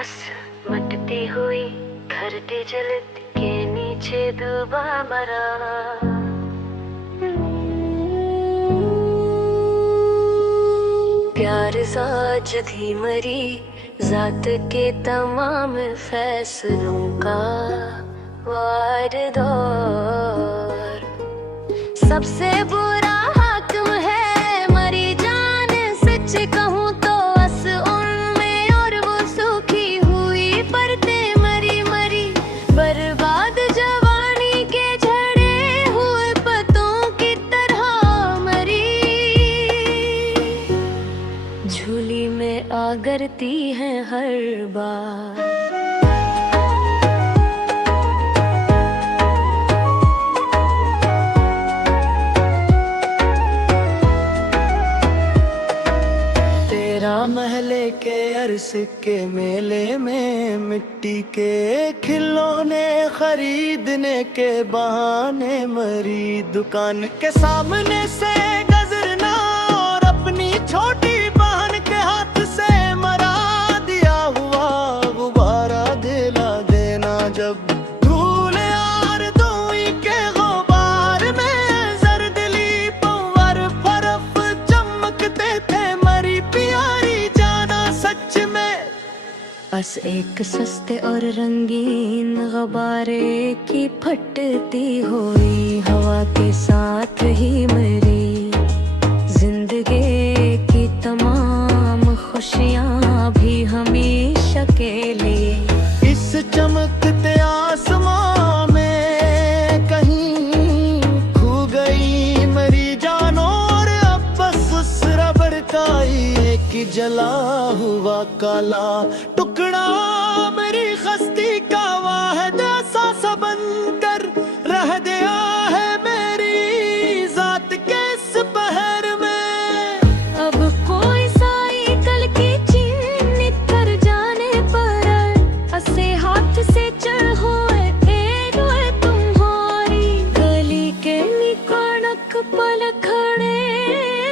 आस मटती हुई घरती जलत के नीचे डूबा मरा। प्यार साज थी मरी जात के तमाम फैसलों का वारदौर। सबसे बुरा हाकिम है मरी जान, सच कहूँ तो अस उनमें और वो सूखी हुई परतें मरी मरी। बर्बाद जवानी के झड़े हुए पत्तों की तरह मरी। झूली में आ गिरती है हर बार। महले के अरस के मेले में मिट्टी के खिलौने खरीदने के बहाने मरी। दुकान के सामने से गुजरना और अपनी छोटी बहन के हाथ से मरा दिया हुआ गुब्बारा दिला देना। जब धूल यार धुई के गुबार में जरदली पवर फरफ चमकते थे मरी प्यारी सच में। बस एक सस्ते और रंगीन गुब्बारे की फटती हुई हवा के साथ ही मरी। जिंदगी की तमाम खुशियाँ भी हमेशा के लिए इस चमकते आसमां में कहीं खो गई मरी जानो। और अब बस उस रबड़ का एक जला हुआ काला टुकड़ा मेरी खस्ती का वाहिदा सा बनकर रह गया है मेरी जात के इस पहर में। अब कोई साइकिल की चीनी कर जाने पर असे हाथ से चढ़ होए तुम्हारी। गली के निकड़क पल खड़े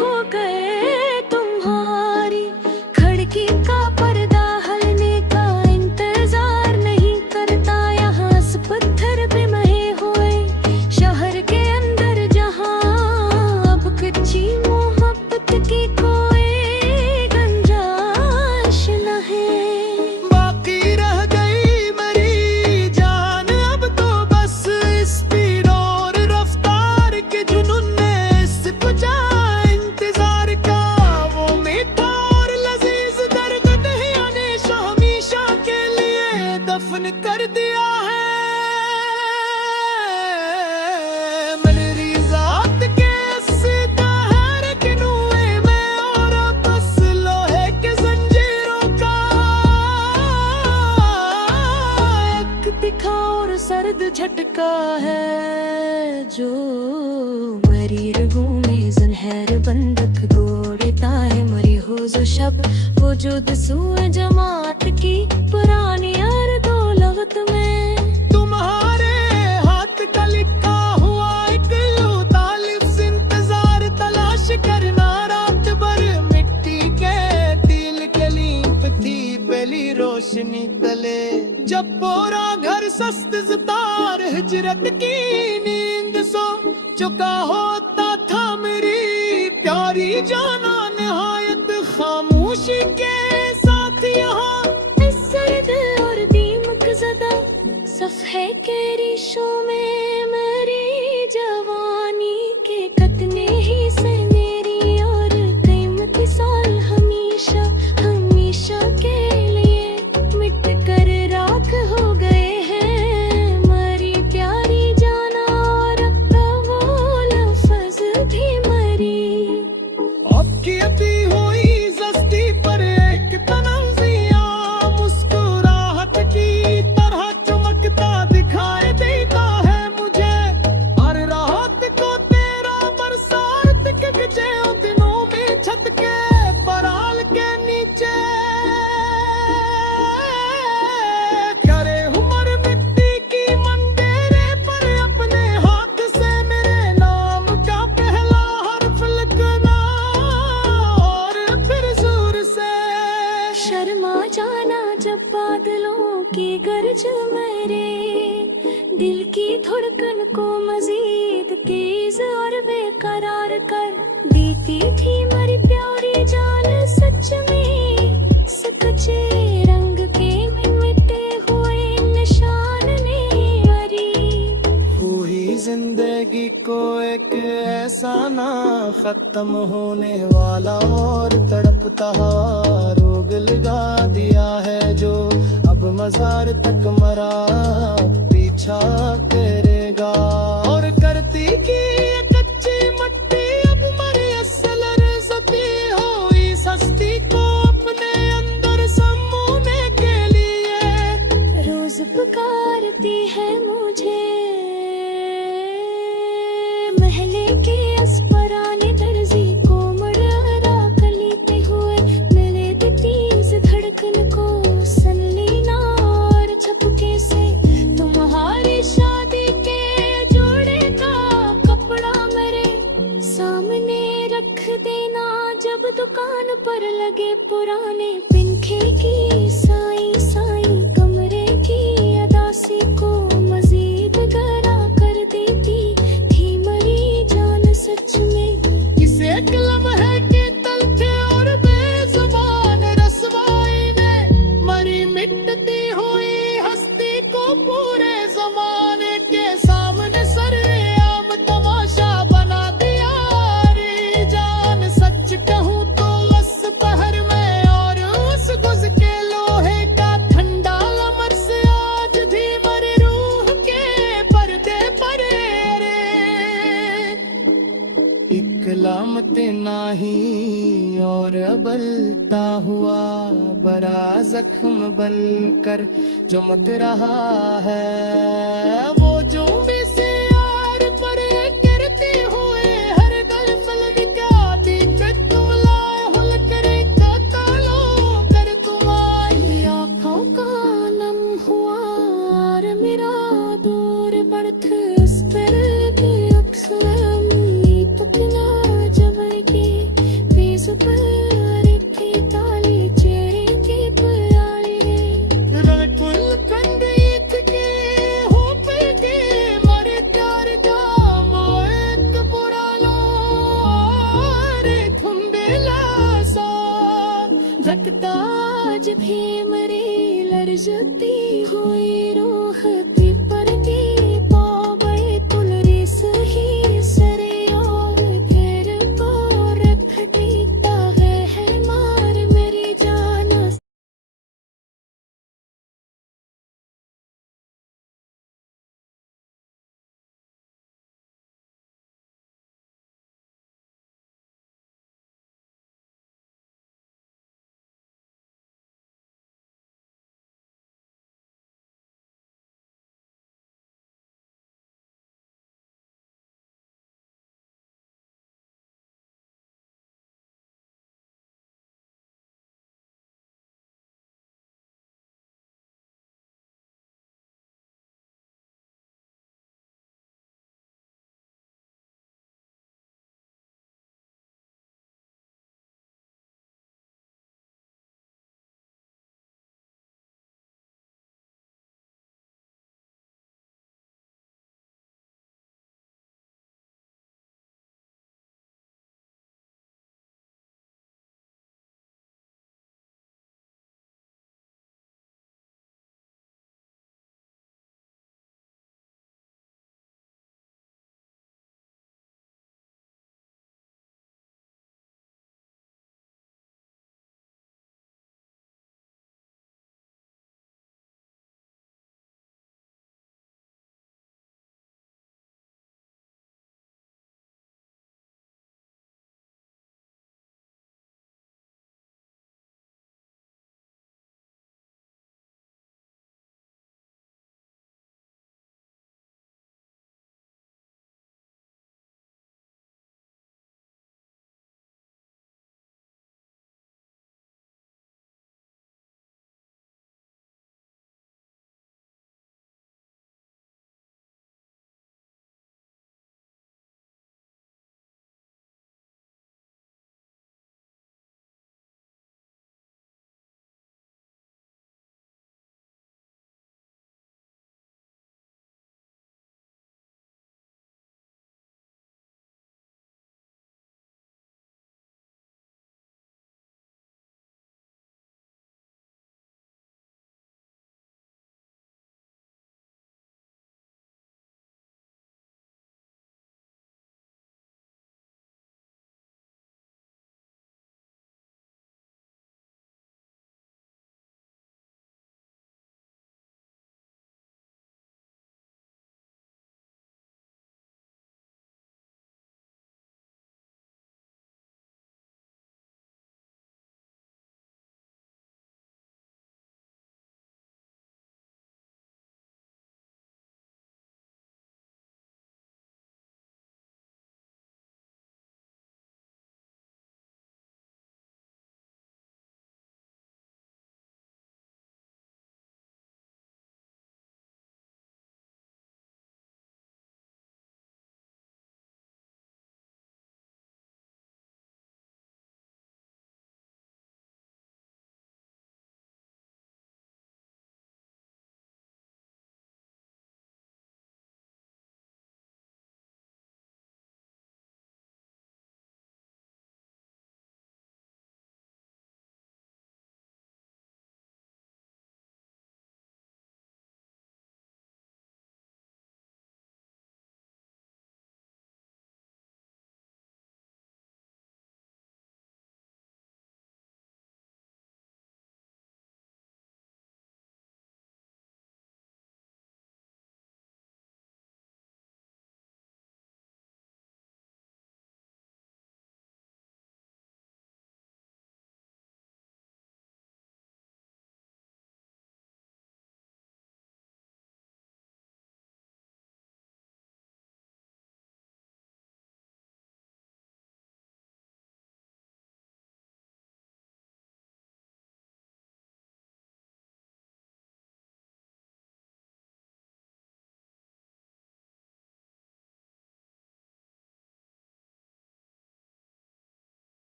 हो गए तुम्हारी। खिड़की का पर्दा हलने का इंतजार नहीं करता। यहाँ पत्थर पे महे हुए शहर के अंदर जहाँ अब कच्ची मोहब्बत की कोई गुंजाइश न है। बाकी रह गई मेरी जान अब तो बस स्पीड और रफ्तार के जुनून ने सिपजा इंतजार का। वो मीठा और लजीज दर्द नहीं हमेशा हमेशा के लिए दफन कर दिया है। मेरी जात के सितारे के नुए में और बस लोहे के जंजीरों का एक तीखा और सर्द झटका है जो मरी रगों में ज़हर बंधक गोड़ता है। मरी हो जो शब वजूद सूए जमात की पुरानी अर्दो लगत में। तुम्हारे हाथ का लिखा हुआ एक तालिफ इंतजार तलाश करना रात भर मिट्टी के तिल के लीप थी पहली रोशनी तले। जब पूरा घर सस्त सितार हिजरत की नींद सो चुका होता था मेरी प्यारी जाना निहायत खामोशी के साथ यहाँ। इस सर्द और दीमक ज़दा सफ़े के रिशों में मेरी जवानी के कतने ही से मेरी और कीमती साल हमेशा हमेशा के लिए मिट कर राख हो गए हैं मरी प्यारी जाना। और वो लफ्ज़ भी मरी। आपकी अति हुई जस्ती पर एक तनज़िया मुस्कुराहट की तरह चमकता दिखाई देता शर्मा जाना जब बादलों की गरज मेरे दिल की धड़कन को मजीद तेज और बेकरार कर देती थी मेरी प्यारी जान सच में कच्चे रंग के मिटे हुए निशान ने हरी हुई जिंदगी को एक ऐसा ना खत्म होने वाला और तड़पता रोग लगा दिया है जो अब मजार तक मरा पीछा करेगा और करती की ये कच्ची मट्टी अब मरी असल रज़ती हुई सस्ती को अपने अंदर समूने के लिए रोज पुकारती है मुझे महले के अस्पराने दर्जी को मरा कलीते हुए मेरे तेज धड़कन को सनलीना और झपके से तुम्हारी शादी के जोड़े का कपड़ा मेरे सामने रख देना जब दुकान पर लगे पुराने पंखे की साई साई कमरे की अदासी को मजीद गहरा कर देती थी मेरी जान सच में किसे कलम है कि तलखे और बेजुबान रसवाई ने मरी मिटती हुई हस्ती को पूरे जमाने के सामने सरेआम तमाशा बना दिया रे जान सच कहूँ तो बस पहर में और उस गुज के लोहे का ठंडा लमर से आज भी मरी रूह के पर्दे पर रे इकलामते नाही और बलता हुआ बड़ा जख्म बनकर जो मत रहा है वो जो भी से यार पर गिरते हुए हर गल फल दिखाती कर तुम लाए हुल करे कालो कर तुम्हारी आँखों का नम हुआ और मेरा दूर बर्थ उस पर के अक्सर पतना जब के पेश पर थे ताले चेहरे के प्याले रकुल कंदीत के हो पे के मरे प्यार का मोहक पुराना रे खुंबेला सा धकता आज भी मेरी लर्जती हुई रूह